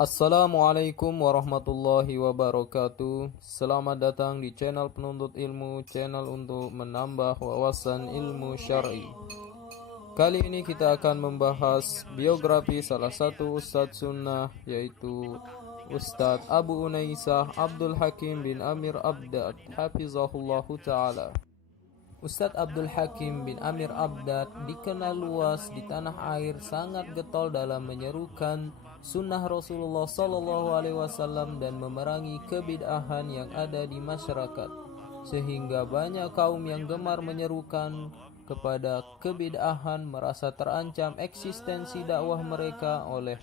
Assalamualaikum warahmatullahi wabarakatuh. Selamat datang di channel penuntut ilmu, channel untuk menambah wawasan ilmu syar'i. Kali ini kita akan membahas biografi salah satu Ustadz Sunnah, yaitu Ustadz Abu Unaisah Abdul Hakim bin Amir Abdad Hafizahullahu Ta'ala. Ustadz Abdul Hakim bin Amir Abdad dikenal luas di tanah air, sangat getol dalam menyerukan sunnah Rasulullah SAW dan memerangi kebid'ahan yang ada di masyarakat, sehingga banyak kaum yang gemar menyerukan kepada kebid'ahan merasa terancam eksistensi dakwah mereka oleh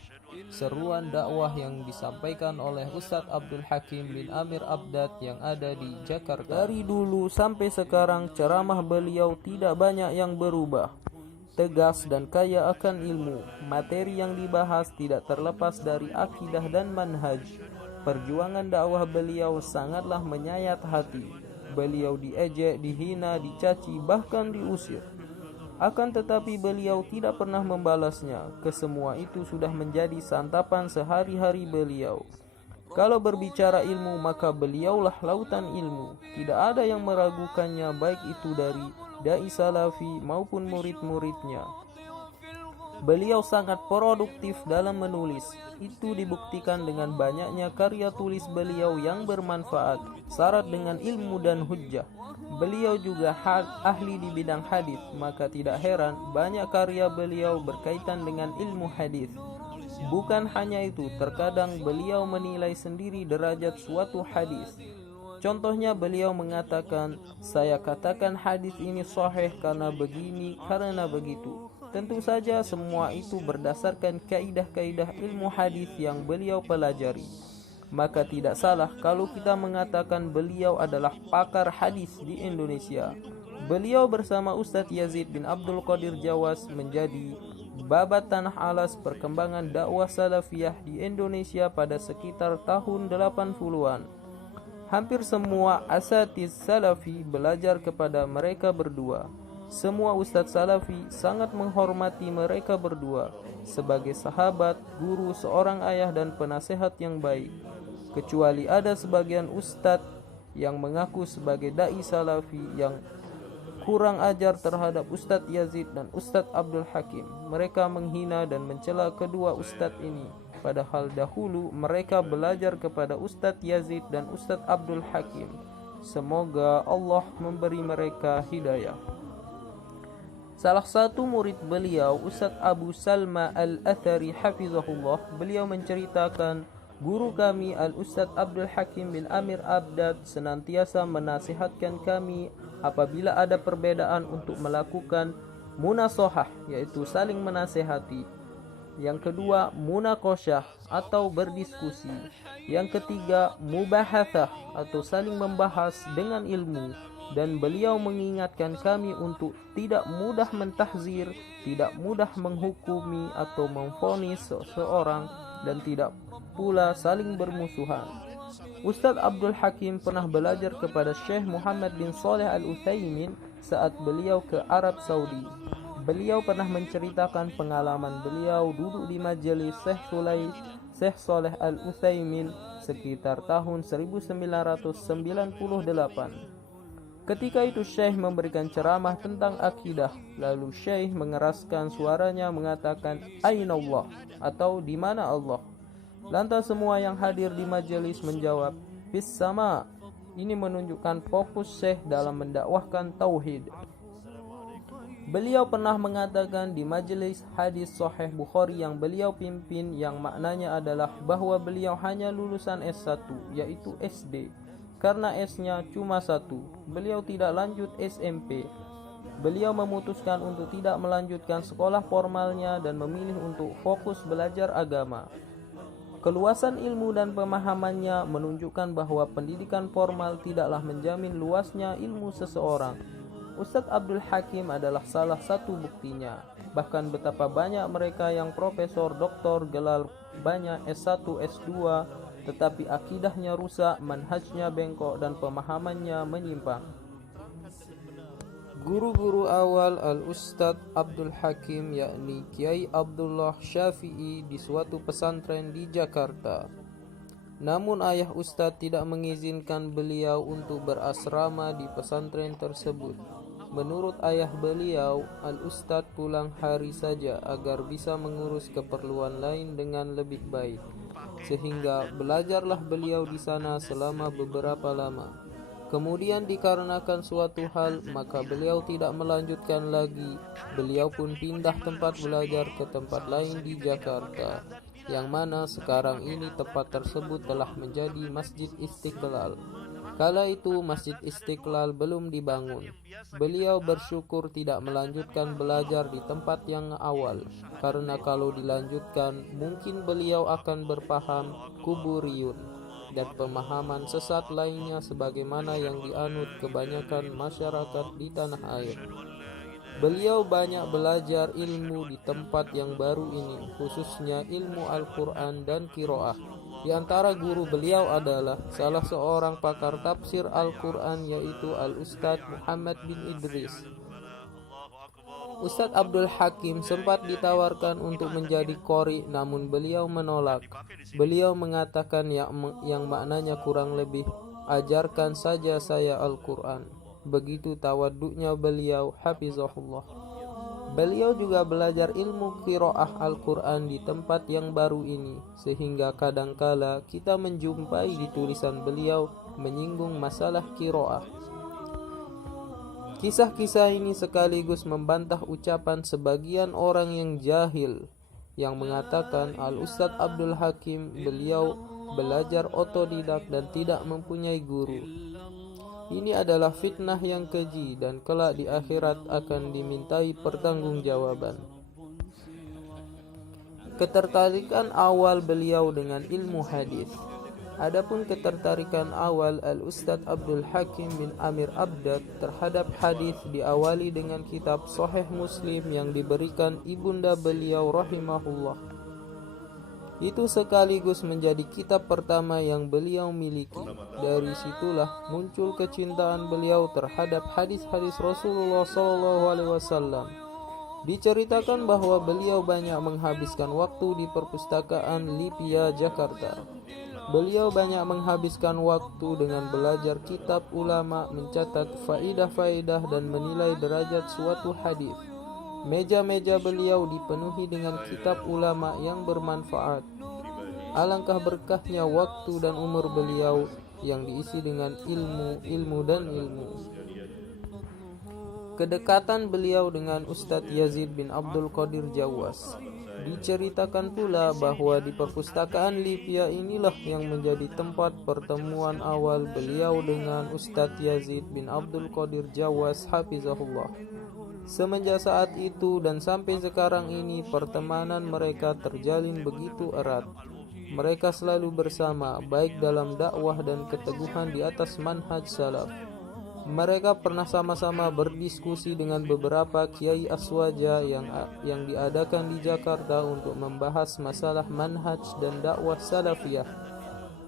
seruan dakwah yang disampaikan oleh Ustadz Abdul Hakim bin Amir Abdad yang ada di Jakarta. Dari dulu sampai sekarang ceramah beliau tidak banyak yang berubah, tegas dan kaya akan ilmu. Materi yang dibahas tidak terlepas dari akidah dan manhaj. Perjuangan dakwah beliau sangatlah menyayat hati. Beliau diejek, dihina, dicaci, bahkan diusir. Akan tetapi beliau tidak pernah membalasnya. Kesemua itu sudah menjadi santapan sehari-hari beliau. Kalau berbicara ilmu, maka beliaulah lautan ilmu. Tidak ada yang meragukannya, baik itu dari dai salafi maupun murid-muridnya. Beliau sangat produktif dalam menulis. Itu dibuktikan dengan banyaknya karya tulis beliau yang bermanfaat, syarat dengan ilmu dan hujjah. Beliau juga ahli di bidang hadis, maka tidak heran banyak karya beliau berkaitan dengan ilmu hadis. Bukan hanya itu, terkadang beliau menilai sendiri derajat suatu hadis. Contohnya beliau mengatakan, saya katakan hadis ini sahih karena begini, karena begitu. Tentu saja semua itu berdasarkan kaidah-kaidah ilmu hadis yang beliau pelajari. Maka tidak salah kalau kita mengatakan beliau adalah pakar hadis di Indonesia. Beliau bersama Ustadz Yazid bin Abdul Qadir Jawas menjadi babat tanah alas perkembangan dakwah salafiyah di Indonesia pada sekitar tahun 80-an. Hampir semua asatiz salafi belajar kepada mereka berdua. Semua ustadz salafi sangat menghormati mereka berdua sebagai sahabat, guru, seorang ayah dan penasehat yang baik. Kecuali ada sebagian ustadz yang mengaku sebagai dai salafi yang kurang ajar terhadap Ustadz Yazid dan Ustadz Abdul Hakim. Mereka menghina dan mencela kedua ustadz ini, padahal dahulu mereka belajar kepada Ustadz Yazid dan Ustadz Abdul Hakim. Semoga Allah memberi mereka hidayah. Salah satu murid beliau, Ustadz Abu Salma Al-Athari Hafizahullah, beliau menceritakan, guru kami Al-Ustadz Abdul Hakim bin Amir Abdad senantiasa menasihatkan kami apabila ada perbedaan untuk melakukan munasohah, yaitu saling menasehati. Yang kedua, munakosyah atau berdiskusi. Yang ketiga, mubahathah atau saling membahas dengan ilmu. Dan beliau mengingatkan kami untuk tidak mudah mentahzir, tidak mudah menghukumi atau memvonis seseorang, dan tidak pula saling bermusuhan. Ustadz Abdul Hakim pernah belajar kepada Syekh Muhammad bin Saleh Al-Utsaimin saat beliau ke Arab Saudi. Beliau pernah menceritakan pengalaman beliau duduk di majelis Syekh Saleh Al-Utsaimin sekitar tahun 1998. Ketika itu Syekh memberikan ceramah tentang akidah. Lalu Syekh mengeraskan suaranya mengatakan, Aina Allah, atau di mana Allah? Lantas semua yang hadir di majelis menjawab, Fis sama. Ini menunjukkan fokus Syekh dalam mendakwahkan tauhid. Beliau pernah mengatakan di majelis hadis Sahih Bukhari yang beliau pimpin, yang maknanya adalah bahwa beliau hanya lulusan S1, yaitu SD. Karena S-nya cuma 1, beliau tidak lanjut SMP. Beliau memutuskan untuk tidak melanjutkan sekolah formalnya dan memilih untuk fokus belajar agama. Keluasan ilmu dan pemahamannya menunjukkan bahwa pendidikan formal tidaklah menjamin luasnya ilmu seseorang. Ustadz Abdul Hakim adalah salah satu buktinya. Bahkan betapa banyak mereka yang profesor, doktor, gelar banyak S1, S2, tetapi akidahnya rusak, manhajnya bengkok, dan pemahamannya menyimpang. Guru-guru awal Al-Ustadz Abdul Hakim yakni Kiai Abdullah Syafi'i di suatu pesantren di Jakarta. Namun ayah Ustadz tidak mengizinkan beliau untuk berasrama di pesantren tersebut. Menurut ayah beliau, Al-Ustadz pulang hari saja agar bisa mengurus keperluan lain dengan lebih baik. Sehingga belajarlah beliau di sana selama beberapa lama. Kemudian dikarenakan suatu hal, maka beliau tidak melanjutkan lagi. Beliau pun pindah tempat belajar ke tempat lain di Jakarta, yang mana sekarang ini tempat tersebut telah menjadi Masjid Istiqlal. Kala itu Masjid Istiqlal belum dibangun. Beliau bersyukur tidak melanjutkan belajar di tempat yang awal, karena kalau dilanjutkan mungkin beliau akan berpaham kuburiyun dan pemahaman sesat lainnya sebagaimana yang dianut kebanyakan masyarakat di tanah air. Beliau banyak belajar ilmu di tempat yang baru ini, khususnya ilmu Al-Quran dan Qiraah. Di antara guru beliau adalah salah seorang pakar tafsir Al-Quran, yaitu Al-Ustadz Muhammad bin Idris. Ustadz Abdul Hakim sempat ditawarkan untuk menjadi qori, namun beliau menolak. Beliau mengatakan yang maknanya kurang lebih, ajarkan saja saya Al-Quran. Begitu tawaduknya beliau, hafizahullah. Beliau juga belajar ilmu qiraah Al-Quran di tempat yang baru ini, sehingga kadangkala kita menjumpai di tulisan beliau menyinggung masalah qiraah. Kisah-kisah ini sekaligus membantah ucapan sebagian orang yang jahil yang mengatakan Al-Ustadz Abdul Hakim beliau belajar otodidak dan tidak mempunyai guru. Ini adalah fitnah yang keji dan kelak di akhirat akan dimintai pertanggungjawaban. Ketertarikan awal beliau dengan ilmu hadis. Adapun ketertarikan awal Al-Ustadz Abdul Hakim bin Amir Abdat terhadap hadis diawali dengan kitab Sahih Muslim yang diberikan ibunda beliau rahimahullah. Itu sekaligus menjadi kitab pertama yang beliau miliki. Dari situlah muncul kecintaan beliau terhadap hadis-hadis Rasulullah SAW. Diceritakan bahwa beliau banyak menghabiskan waktu di perpustakaan Lipia, Jakarta. Beliau banyak menghabiskan waktu dengan belajar kitab ulama, mencatat faidah-faidah dan menilai derajat suatu hadis. Meja-meja beliau dipenuhi dengan kitab ulama yang bermanfaat. Alangkah berkahnya waktu dan umur beliau yang diisi dengan ilmu dan ilmu. Kedekatan beliau dengan Ustadz Yazid bin Abdul Qadir Jawas. Diceritakan pula bahwa di perpustakaan Lipia inilah yang menjadi tempat pertemuan awal beliau dengan Ustadz Yazid bin Abdul Qadir Jawas hafizahullah. Semenjak saat itu dan sampai sekarang ini pertemanan mereka terjalin begitu erat. Mereka selalu bersama baik dalam dakwah dan keteguhan di atas manhaj salaf. Mereka pernah sama-sama berdiskusi dengan beberapa kiai aswaja yang diadakan di Jakarta untuk membahas masalah manhaj dan dakwah salafiyah.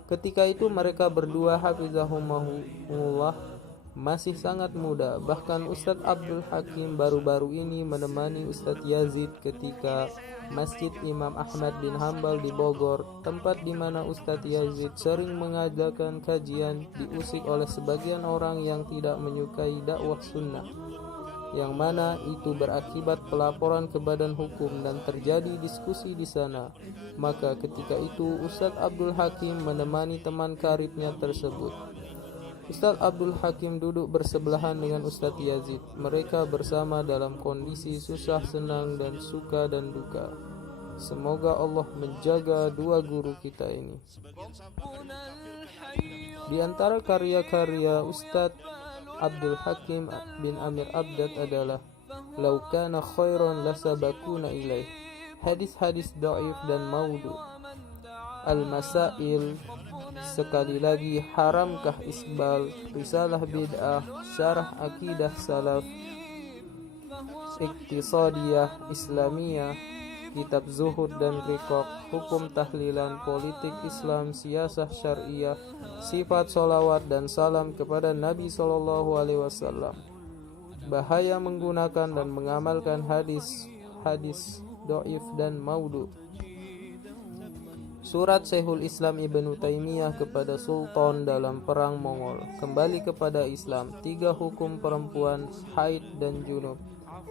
Ketika itu mereka berdua hafizahumullah masih sangat muda. Bahkan Ustadz Abdul Hakim baru-baru ini menemani Ustadz Yazid ketika Masjid Imam Ahmad bin Hambal di Bogor, tempat di mana Ustadz Yazid sering mengadakan kajian, diusik oleh sebagian orang yang tidak menyukai dakwah sunnah, yang mana itu berakibat pelaporan ke badan hukum dan terjadi diskusi di sana. Maka ketika itu Ustadz Abdul Hakim menemani teman karibnya tersebut. Ustadz Abdul Hakim duduk bersebelahan dengan Ustadz Yazid. Mereka bersama dalam kondisi susah, senang, dan suka dan duka. Semoga Allah menjaga dua guru kita ini. Di antara karya-karya Ustadz Abdul Hakim bin Amir Abdat adalah Lau kana khairan lasabakuna ilaih, hadis-hadis dhaif dan maudhu, Al-Masail, sekali lagi haramkah isbal, risalah bid'ah, syarah akidah salaf, iktisadiyah islamiyah, kitab zuhud dan riqaq, hukum tahlilan, politik Islam, siyasah syariah, sifat solawat dan salam kepada Nabi SAW. bahaya menggunakan dan mengamalkan hadis dhaif dan maudhu. Surat Syekhul Islam Ibnu Taimiyah kepada Sultan dalam perang Mongol. Kembali kepada Islam. 3 hukum perempuan haid dan junub,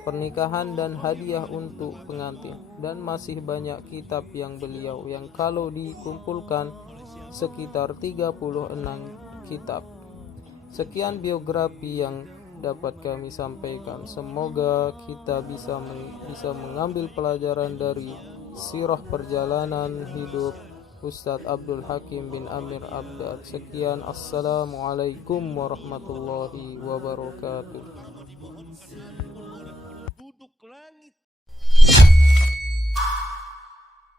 pernikahan dan hadiah untuk pengantin, dan masih banyak kitab yang beliau yang kalau dikumpulkan sekitar 36 kitab. Sekian biografi yang dapat kami sampaikan. Semoga kita bisa mengambil pelajaran dari sirah perjalanan hidup Ustadz Abdul Hakim bin Amir Abdad. Sekian, assalamualaikum warahmatullahi wabarakatuh.